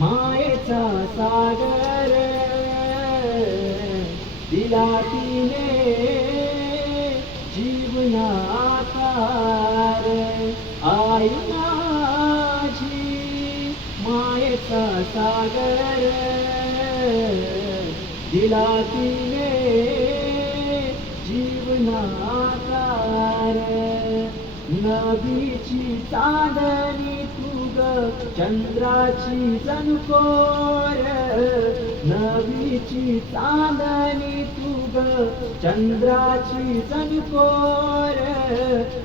मायेचा सागर दिला तिने जीवनाकार आई माझी मायेचा सागर दिला तिने जीवनाकार नभीची चांदणी तू ग चंद्राची जणकोर नभीची चांदणी तू ग चंद्राची जणकोर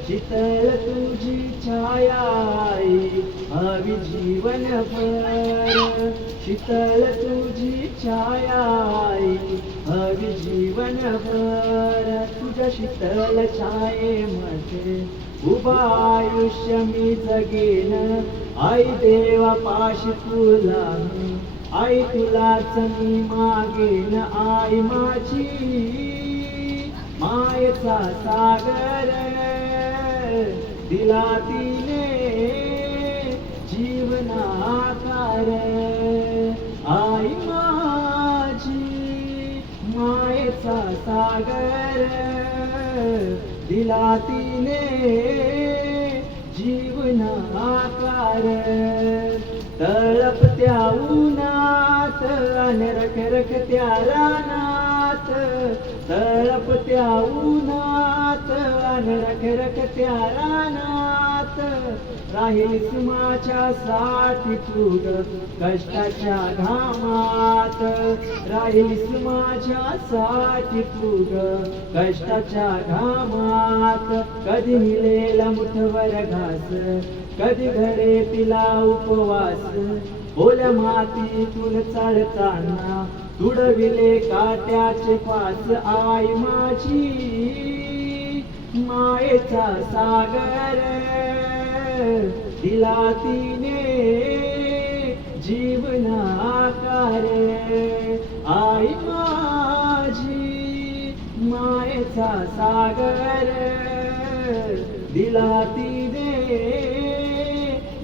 शीतल तुझी छाया आई हवी जीवनभर शीतल तुझी छाया आई हवी जीवनभर तुझ्या शीतल छायेमध्ये उभा आयुष्य मी जगेन आई देवा पाशी तुला मी आई तुलाच मी मागेन आई माझी मायेचा सागर दिला तिने जीवनाकार आई माझी मायेचा सागर दिला तिने जीवनाकार तळपत्या उन्हात आणि रखरखत्या रानात तळपत्या उन्हात आणि रखरखत्या रानात राहील माझ्यासाठी तू ग कष्टाच्या घामात राहील माझ्यासाठी तू ग कष्टाच्या घामात कधी मिळेल मुठभर घास कधी घरे तिला उपवास ओल्या मातीतून चढताना तुडविले काट्याचे पाच आई माझी मायेचा सागर दिला तिने जीवनाकार आई माझी मायेचा सागर दिला तिने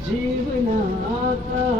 जीवनाकार